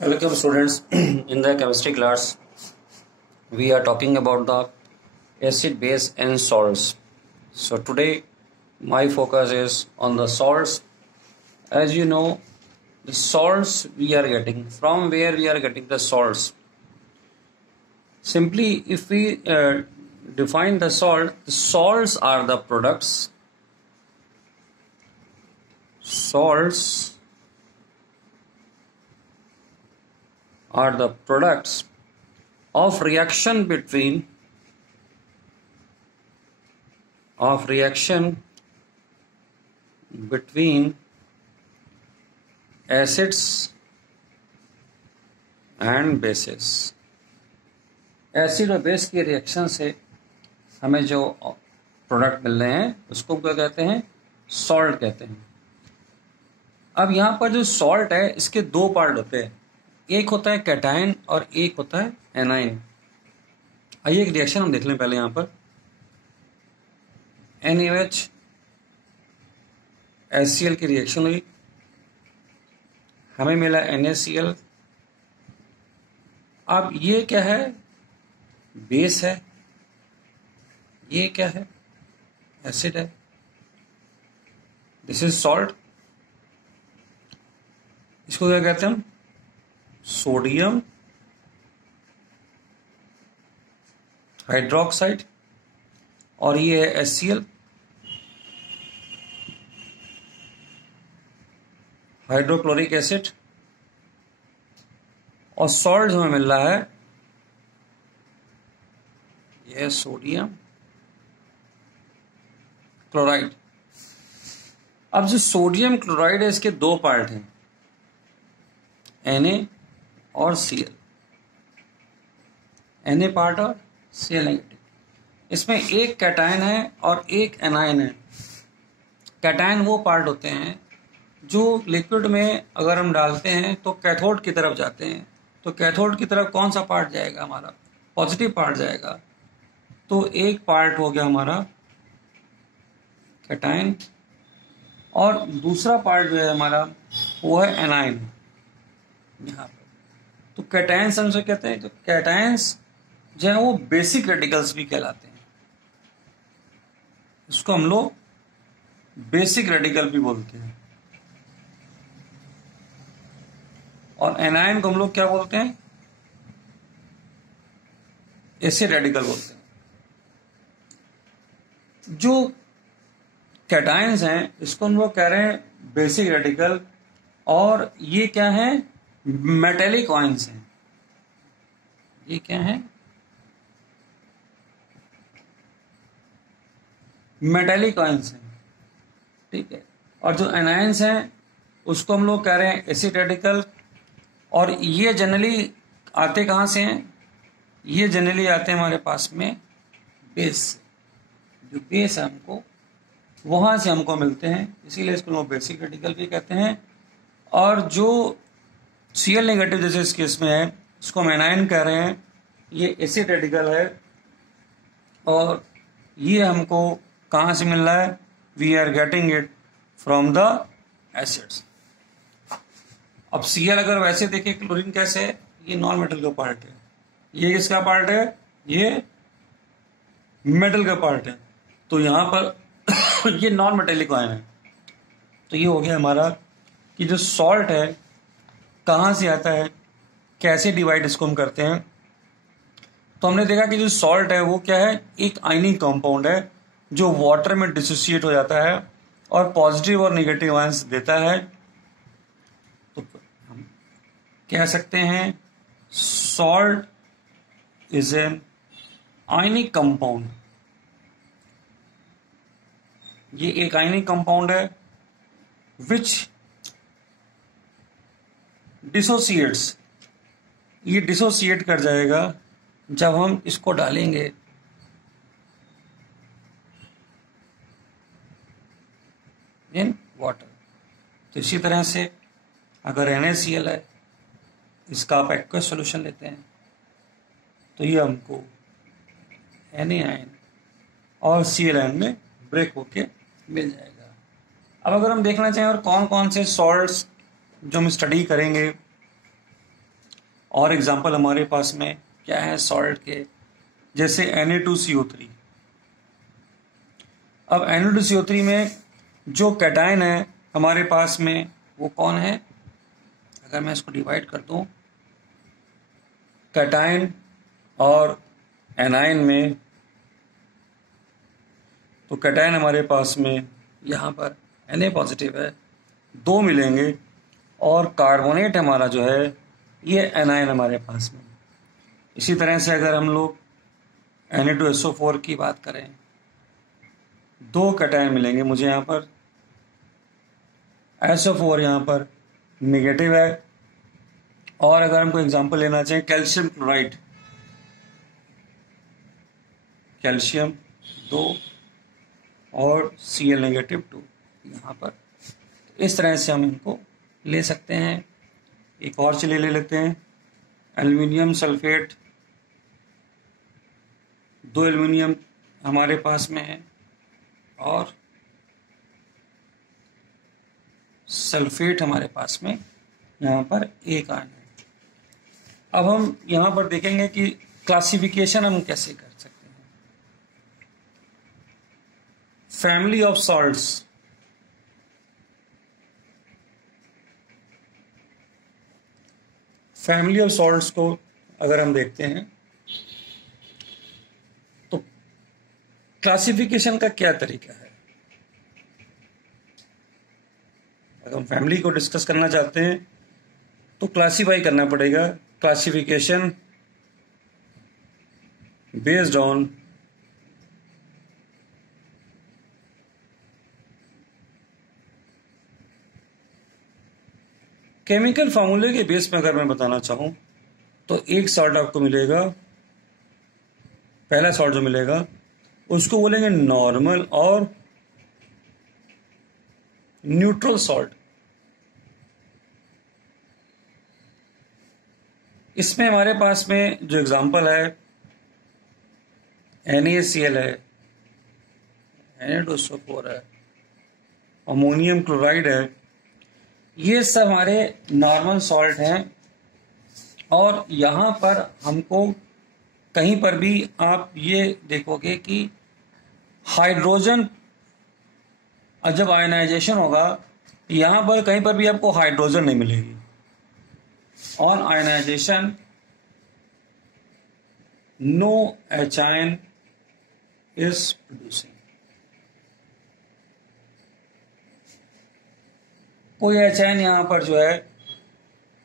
Welcome students. In the chemistry class we are talking about the acid, base and salts. So today my focus is on the salts. As you know, the salts we are getting, from where we are getting the salts. Simply if we define the salts are the products. Salts are the products of reaction between acids and bases. Acid और base की reaction से हमें जो product मिल रहे हैं उसको क्या कहते हैं? सॉल्ट कहते हैं. अब यहाँ पर जो सॉल्ट है इसके दो पार्ट होते हैं, एक होता है कैटायन और एक होता है एनाइन. आइए एक रिएक्शन हम देख लें पहले. यहाँ पर NaOH HCl की रिएक्शन हुई, हमें मिला NaCl. अब ये क्या है? बेस है. ये क्या है? एसिड है. This is salt. इसको क्या कहते हैं हम? Sodium hydroxide. और ये है HCl, हाइड्रोक्लोरिक एसिड. और सॉल्ट जो हमें मिल रहा है ये सोडियम क्लोराइड. अब जो सोडियम क्लोराइड है इसके दो पार्ट हैं, Na और Cl. Na पार्ट और Cl नेगेटिव. इसमें एक कैटायन है और एक एनायन है. कैटायन वो पार्ट होते हैं जो लिक्विड में अगर हम डालते हैं तो कैथोड की तरफ जाते हैं. तो कैथोड की तरफ कौन सा पार्ट जाएगा? हमारा पॉजिटिव पार्ट जाएगा. तो एक पार्ट हो गया हमारा कैटायन और दूसरा पार्ट जो है हमारा वो है एनायन. यहाँ पर तो कैटायंस हमसे कहते हैं. तो कैटायंस जो है वो बेसिक रेडिकल्स भी कहलाते हैं. इसको हम लोग बेसिक रेडिकल भी बोलते हैं. और एनायन को हम लोग क्या बोलते हैं? एसिड रेडिकल बोलते हैं. जो कैटायंस हैं इसको हम लोग कह रहे हैं बेसिक रेडिकल. और ये क्या है? मेटेलिक आयंस हैं. ये क्या है? मेटेलिक आयंस हैं. ठीक है. और जो एनायंस हैं उसको हम लोग कह रहे हैं एसिड रेडिकल. और ये जनरली आते कहाँ से हैं? ये जनरली आते हैं हमारे पास में बेस. जो बेस है हमको वहां से हमको मिलते हैं, इसीलिए इसको लोग बेसिक रेडिकल भी कहते हैं. और जो Cl नेगेटिव जैसे इस केस में है इसको हम एनायन कह रहे हैं. ये एसिड रेडिकल है. और ये हमको कहाँ से मिल रहा है? We are getting it from the acids. अब Cl अगर वैसे देखें क्लोरीन कैसे है? ये नॉन मेटल का पार्ट है. ये किसका पार्ट है? ये मेटल का पार्ट है. तो यहां पर ये नॉन मेटेलिक आयन है. तो ये हो गया हमारा कि जो सॉल्ट है कहाँ से आता है, कैसे डिवाइड इसको हम करते हैं. तो हमने देखा कि जो सॉल्ट है वो क्या है? एक आयनिक कंपाउंड है जो वाटर में डिसोसिएट हो जाता है और पॉजिटिव और नेगेटिव आयंस देता है. तो हम कह सकते हैं salt is an ionic compound. ये एक आयनिक कंपाउंड है विच डिसोसिएट्स. ये डिसोसिएट कर जाएगा जब हम इसको डालेंगे इन वाटर. तो इसी तरह से अगर NaCl है इसका आप एक्वस सॉल्यूशन लेते हैं तो ये हमको Na आयन और Cl आयन में ब्रेक होके मिल जाएगा. अब अगर हम देखना चाहें और कौन कौन से सॉल्ट्स जो हम स्टडी करेंगे और एग्जांपल हमारे पास में क्या है सॉल्ट के, जैसे Na2CO3। अब Na2CO3 में जो कैटायन है हमारे पास में वो कौन है? अगर मैं इसको डिवाइड कर दूं कैटायन और एनायन में, तो कैटायन हमारे पास में यहाँ पर Na पॉजिटिव है, 2 मिलेंगे, और कार्बोनेट हमारा जो है ये एनायन हमारे पास में। इसी तरह से अगर हम लोग Na2SO4 की बात करें, 2 कैटायन मिलेंगे मुझे यहाँ पर, SO4 यहाँ पर नेगेटिव है। और अगर हमको एग्जांपल लेना चाहें कैल्शियम क्लोराइड, कैल्शियम 2 और Cl नेगेटिव 2 यहाँ पर, इस तरह से हम इनको ले सकते हैं। एक और चलिए ले लेते हैं एल्युमिनियम सल्फेट, 2 एल्युमिनियम हमारे पास में है और सल्फेट हमारे पास में यहाँ पर 1 आयन है। अब हम यहाँ पर देखेंगे कि क्लासिफिकेशन हम कैसे कर सकते हैं। Family of salts, family of salts को अगर हम देखते हैं तो क्लासिफिकेशन का क्या तरीका है। अगर हम फैमिली को डिस्कस करना चाहते हैं तो क्लासीफाई करना पड़ेगा। क्लासिफिकेशन बेस्ड ऑन केमिकल फार्मूले के बेस में अगर मैं बताना चाहूं तो एक सॉल्ट आपको मिलेगा, पहला सॉल्ट जो मिलेगा उसको बोलेंगे नॉर्मल और न्यूट्रल सॉल्ट। इसमें हमारे पास में जो एग्जांपल है NaCl है, Na2SO4 है, अमोनियम क्लोराइड है, ये सब हमारे नॉर्मल सॉल्ट हैं। और यहाँ पर हमको कहीं पर भी आप ये देखोगे कि हाइड्रोजन जब आयनाइजेशन होगा यहाँ पर कहीं पर भी आपको हाइड्रोजन नहीं मिलेगी। On ionization no H ion is producing, कोई H ion यहाँ पर जो है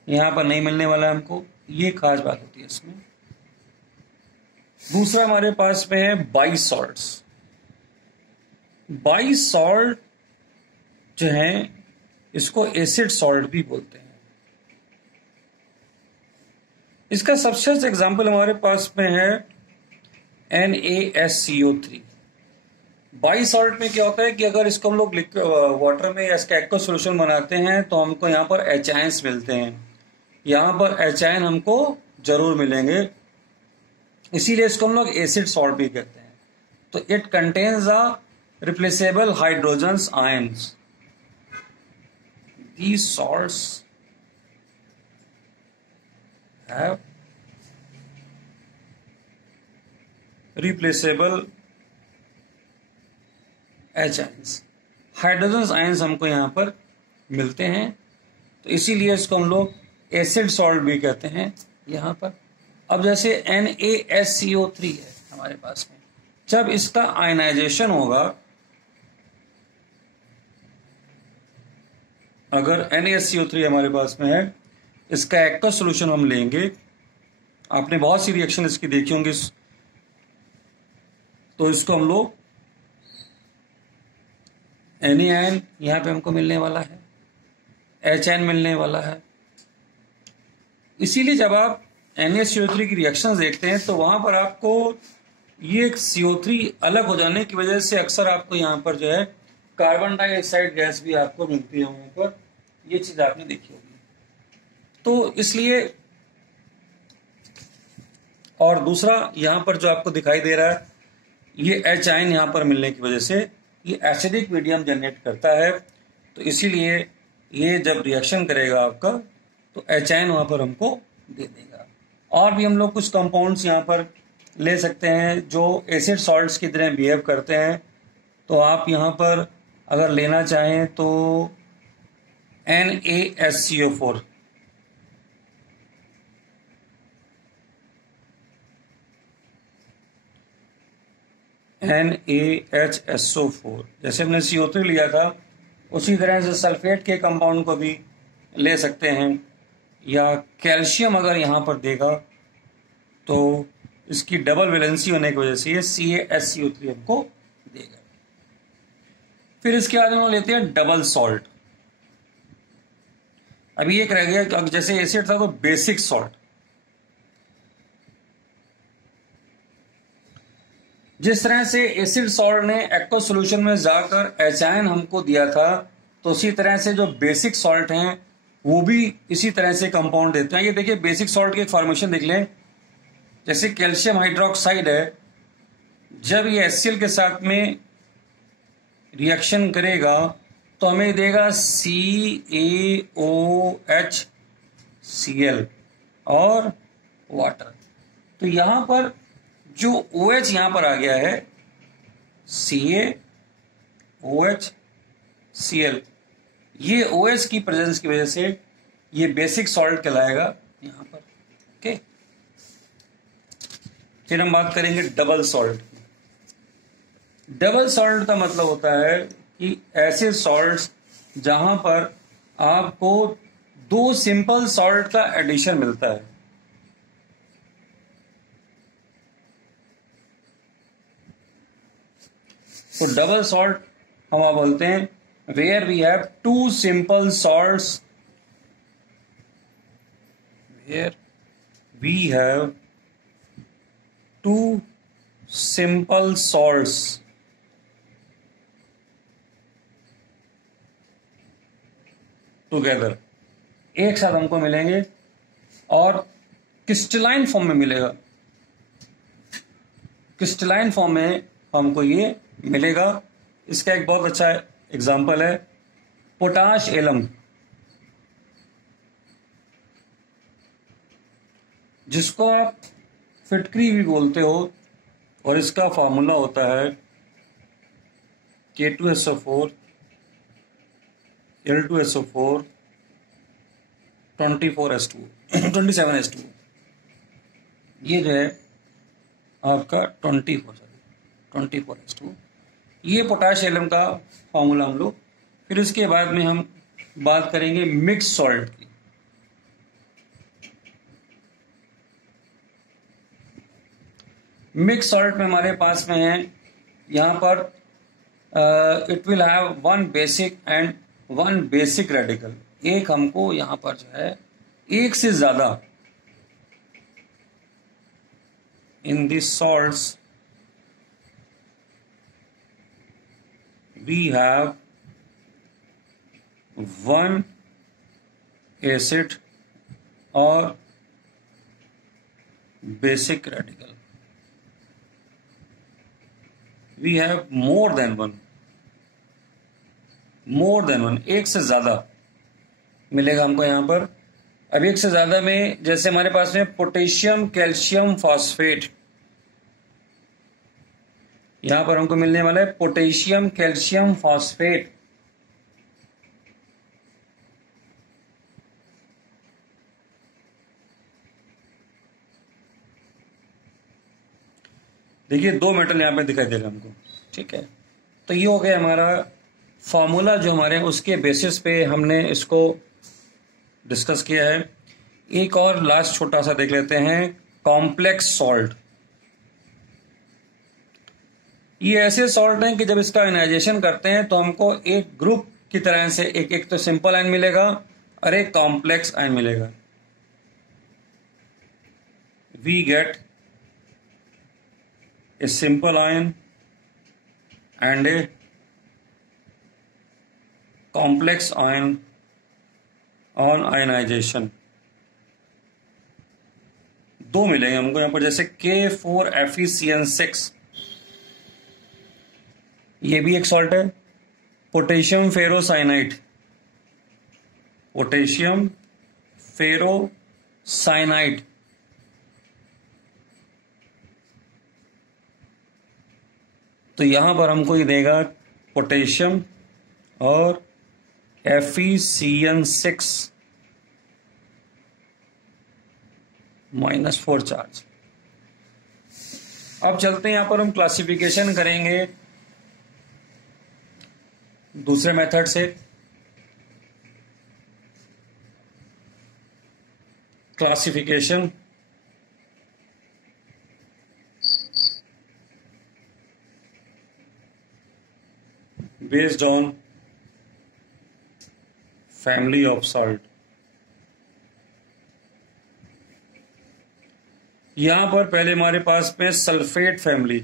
यहाँ पर नहीं मिलने वाला है हमको, ये खास बात होती है इसमें। दूसरा हमारे पास में है बाइसॉल्ट्स। बाइसॉल्ट जो है इसको एसिड सॉल्ट भी बोलते हैं। इसका सबसे अच्छा एग्जांपल हमारे पास में है NaSCO3। बाइसॉल्ट में क्या होता है कि अगर इसको हम लोग वाटर में या इसका एक्वा सोल्यूशन बनाते हैं तो हमको यहाँ पर H ions मिलते हैं, यहाँ पर H ion हमको जरूर मिलेंगे, इसीलिए इसको हम लोग एसिड सॉल्ट भी कहते हैं। तो it contains the replaceable hydrogens ions. These salts have replaceable H ions, hydrogen ions हमको यहाँ पर मिलते हैं, तो इसीलिए इसको हम लोग एसिड सॉल्ट भी कहते हैं यहाँ पर। अब जैसे NaSCO3 है हमारे पास में, जब इसका आयनाइजेशन होगा, अगर NaSCO3 हमारे पास में है, इसका एक्वा सोल्यूशन हम लेंगे, आपने बहुत सी रिएक्शन इसकी देखी होंगी, तो इसको हम लोग Na यहाँ पे हमको मिलने वाला है, H मिलने वाला है। इसीलिए जब आप NaCO3 की रिएक्शन देखते हैं तो वहां पर आपको ये CO3 अलग हो जाने की वजह से अक्सर आपको यहाँ पर जो है कार्बन डाइऑक्साइड गैस भी आपको मिलती है वहां पर, ये चीज आपने देखी होगी। तो इसलिए, और दूसरा यहाँ पर जो आपको दिखाई दे रहा है, ये H ion यहाँ पर मिलने की वजह से ये एसिडिक मीडियम जनरेट करता है, तो इसीलिए ये जब रिएक्शन करेगा आपका तो H ion वहां पर हमको दे देगा। और भी हम लोग कुछ कंपाउंड्स यहाँ पर ले सकते हैं जो एसिड सॉल्ट्स की तरह बिहेव करते हैं। तो आप यहाँ पर अगर लेना चाहें तो NaSCO4, NaHSO4, जैसे हमने CO3 लिया था उसी तरह से सल्फेट के कंपाउंड को भी ले सकते हैं, या कैल्शियम अगर यहाँ पर देगा तो इसकी डबल वैलेंसी होने की वजह से ये CaSCO3 हमको देगा। फिर इसके बाद हम लेते हैं डबल सॉल्ट। अभी एक रह गया, जैसे एसिड था तो बेसिक सॉल्ट। जिस तरह से एसिड सॉल्ट ने एक्वस सॉल्यूशन में जाकर HIN हमको दिया था, तो उसी तरह से जो बेसिक सॉल्ट हैं वो भी इसी तरह से कंपाउंड देते हैं। ये देखिए बेसिक सॉल्ट की फॉर्मेशन देख लें। जैसे कैल्शियम हाइड्रोक्साइड है, जब ये HCl के साथ में रिएक्शन करेगा तो हमें देगा CaOHCl और वाटर। तो यहां पर जो OH यहां पर आ गया है CaOHCl, ये OH की प्रेजेंस की वजह से ये बेसिक सॉल्ट कहलाएगा यहां पर। ओके, फिर हम बात करेंगे डबल सॉल्ट। डबल सॉल्ट का मतलब होता है कि ऐसे सॉल्ट्स जहां पर आपको दो सिंपल सॉल्ट का एडिशन मिलता है। तो डबल सॉल्ट हम आप बोलते हैं where we have two simple salts, where we have two simple salts together, एक साथ हमको मिलेंगे और क्रिस्टलाइन फॉर्म में मिलेगा। क्रिस्टलाइन फॉर्म में हमको ये मिलेगा। इसका एक बहुत अच्छा एग्जांपल है पोटाश एलम, जिसको आप फिटकरी भी बोलते हो, और इसका फार्मूला होता है K2SO4 L2SO4 27H2। ये जो है आपका 24H2, ये पोटाश एलम का फॉर्मूला हम लोग। फिर उसके बाद में हम बात करेंगे मिक्स सॉल्ट की। मिक्स सॉल्ट में हमारे पास में है यहाँ पर it will have one basic and one basic radical. एक हमको यहाँ पर जो है एक से ज्यादा in this salts we have one acid और basic radical. We have more than one, एक से ज्यादा मिलेगा हमको यहाँ पर। अब एक से ज्यादा में जैसे हमारे पास में पोटेशियम कैल्शियम फॉस्फेट, यहां पर हमको मिलने वाला है पोटेशियम कैल्शियम फॉस्फेट। देखिए दो मेटल यहां पे दिखाई दे रहा है हमको, ठीक है। तो ये हो गया हमारा फॉर्मूला जो हमारे उसके बेसिस पे हमने इसको डिस्कस किया है। एक और लास्ट छोटा सा देख लेते हैं कॉम्प्लेक्स सॉल्ट। ये ऐसे सॉल्ट हैं कि जब इसका आयनाइजेशन करते हैं तो हमको एक ग्रुप की तरह से एक तो सिंपल आयन मिलेगा और एक कॉम्प्लेक्स आयन मिलेगा। We get a simple ion and a complex ion on ionization. दो मिलेंगे हमको यहां पर, जैसे K4FeCN6, ये भी एक सॉल्ट है। Potassium ferrocyanide, potassium ferrocyanide cyanide, तो यहां पर हमको ये देगा पोटेशियम और FeCN6 -4 चार्ज। अब चलते हैं यहां पर हम क्लासिफिकेशन करेंगे दूसरे मेथड से। Classification based on family of salt. यहां पर पहले हमारे पास में सल्फेट फैमिली,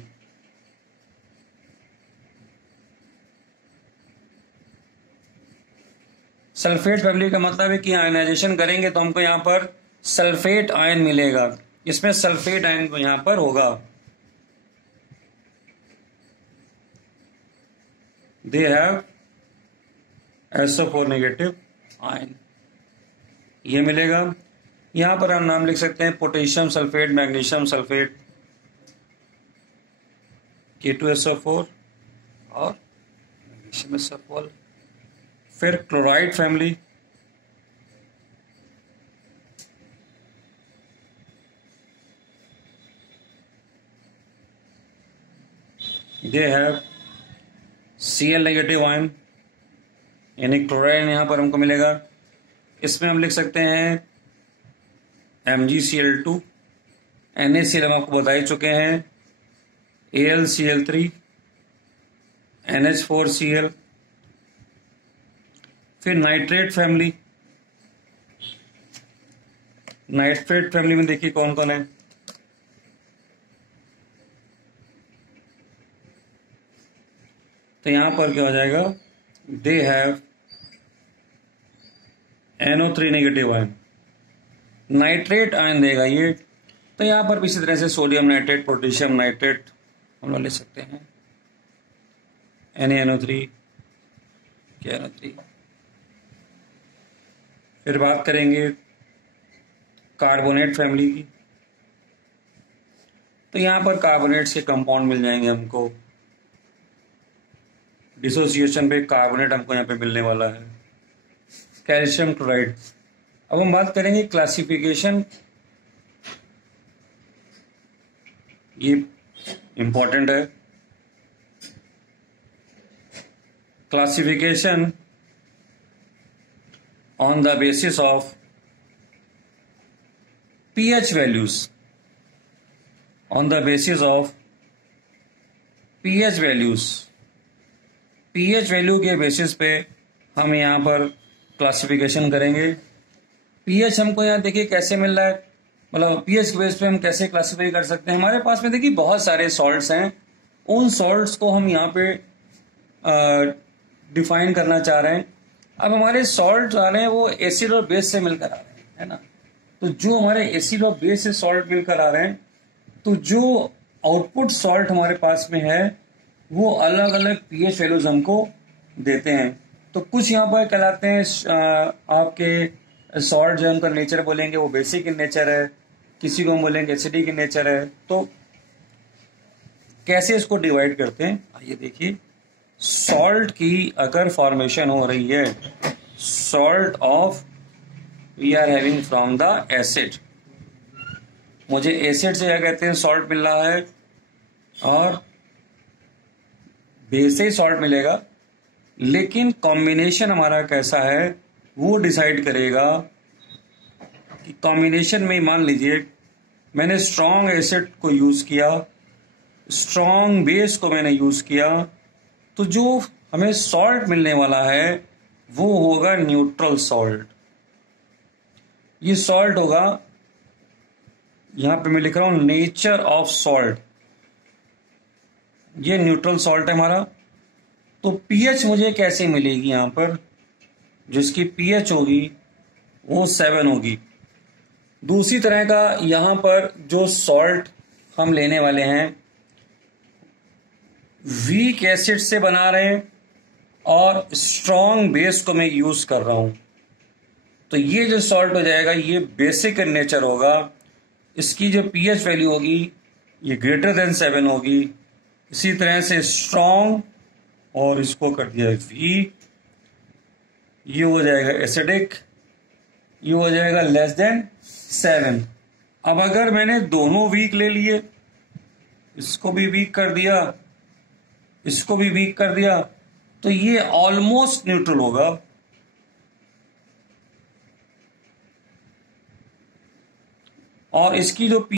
सल्फेट फैमिली का मतलब है कि आयनाइजेशन करेंगे तो हमको यहां पर सल्फेट आयन मिलेगा, इसमें सल्फेट आयन यहां पर होगा। They have SO4 negative ion, ये मिलेगा। यहां पर हम नाम लिख सकते हैं potassium sulphate, magnesium sulphate, K2SO4 और मैग्नीशियम SO4। फिर chloride family, they have Cl negative ion, यानी क्लोराइड यहां पर हमको मिलेगा। इसमें हम लिख सकते हैं MgCl2, NaCl हम आपको बता ही चुके हैं, AlCl3, NH4Cl। फिर नाइट्रेट फैमिली, नाइट्रेट फैमिली में देखिए कौन कौन है। तो यहां पर क्या हो जाएगा, they have NO3 negative ion, nitrate ion देगा ये। तो यहां पर भी इसी तरह से सोडियम नाइट्रेट, पोटेशियम नाइट्रेट हम लोग ले सकते हैं, NaNO3, KNO3। फिर बात करेंगे कार्बोनेट फैमिली की, तो यहां पर कार्बोनेट्स के कंपाउंड मिल जाएंगे हमको, डिसोसिएशन पे कार्बोनेट हमको यहाँ पे मिलने वाला है, कैल्शियम क्लोराइड। अब हम बात करेंगे क्लासिफिकेशन, ये इंपॉर्टेंट है। Classification on the basis of pH values, on the basis of pH values, pH value के बेसिस पे हम यहाँ पर क्लासिफिकेशन करेंगे। pH हमको यहाँ देखिए कैसे मिल रहा है, मतलब pH के बेस पे हम कैसे क्लासिफाई कर सकते हैं। हमारे पास में देखिए बहुत सारे सॉल्ट्स हैं, उन सॉल्ट्स को हम यहाँ पे डिफाइन करना चाह रहे हैं। अब हमारे सॉल्ट आ रहे हैं वो एसिड और बेस से मिलकर आ रहे हैं, है ना। तो जो हमारे एसिड और बेस से सॉल्ट मिलकर आ रहे हैं, तो जो आउटपुट सॉल्ट हमारे पास में है वो अलग अलग pH वैल्यूज हमको देते हैं। तो कुछ यहाँ पर कहलाते हैं आपके सॉल्ट, जो उनका नेचर बोलेंगे वो बेसिक इन नेचर है, किसी को हम बोलेंगे एसिडिक इन नेचर है। तो कैसे इसको डिवाइड करते हैं, आइए देखिए। सॉल्ट की अगर फॉर्मेशन हो रही है, salt of we are having from the acid, मुझे एसिड से क्या कहते हैं सॉल्ट मिल रहा है और बेस से ही सॉल्ट मिलेगा, लेकिन कॉम्बिनेशन हमारा कैसा है वो डिसाइड करेगा कि कॉम्बिनेशन में मान लीजिए मैंने स्ट्रॉन्ग एसिड को यूज किया, स्ट्रॉन्ग बेस को मैंने यूज किया, तो जो हमें सॉल्ट मिलने वाला है वो होगा न्यूट्रल सॉल्ट। ये सॉल्ट होगा, यहां पे मैं लिख रहा हूं नेचर ऑफ सॉल्ट, ये न्यूट्रल सॉल्ट है हमारा। तो पीएच मुझे कैसे मिलेगी, यहां पर जिसकी पीएच होगी वो 7 होगी। दूसरी तरह का यहां पर जो सॉल्ट हम लेने वाले हैं वीक एसिड से बना रहे हैं और स्ट्रॉन्ग बेस को मैं यूज कर रहा हूं। तो ये जो सॉल्ट हो जाएगा ये बेसिक इन नेचर होगा, इसकी जो पीएच वैल्यू होगी ये ग्रेटर देन 7 होगी। इसी तरह से स्ट्रॉन्ग, और इसको कर दिया वीक, ये हो जाएगा एसिडिक, ये हो जाएगा लेस देन 7। अब अगर मैंने दोनों वीक ले लिए, इसको भी वीक कर दिया, इसको भी वीक कर दिया, तो ये ऑलमोस्ट न्यूट्रल होगा। और इसकी जो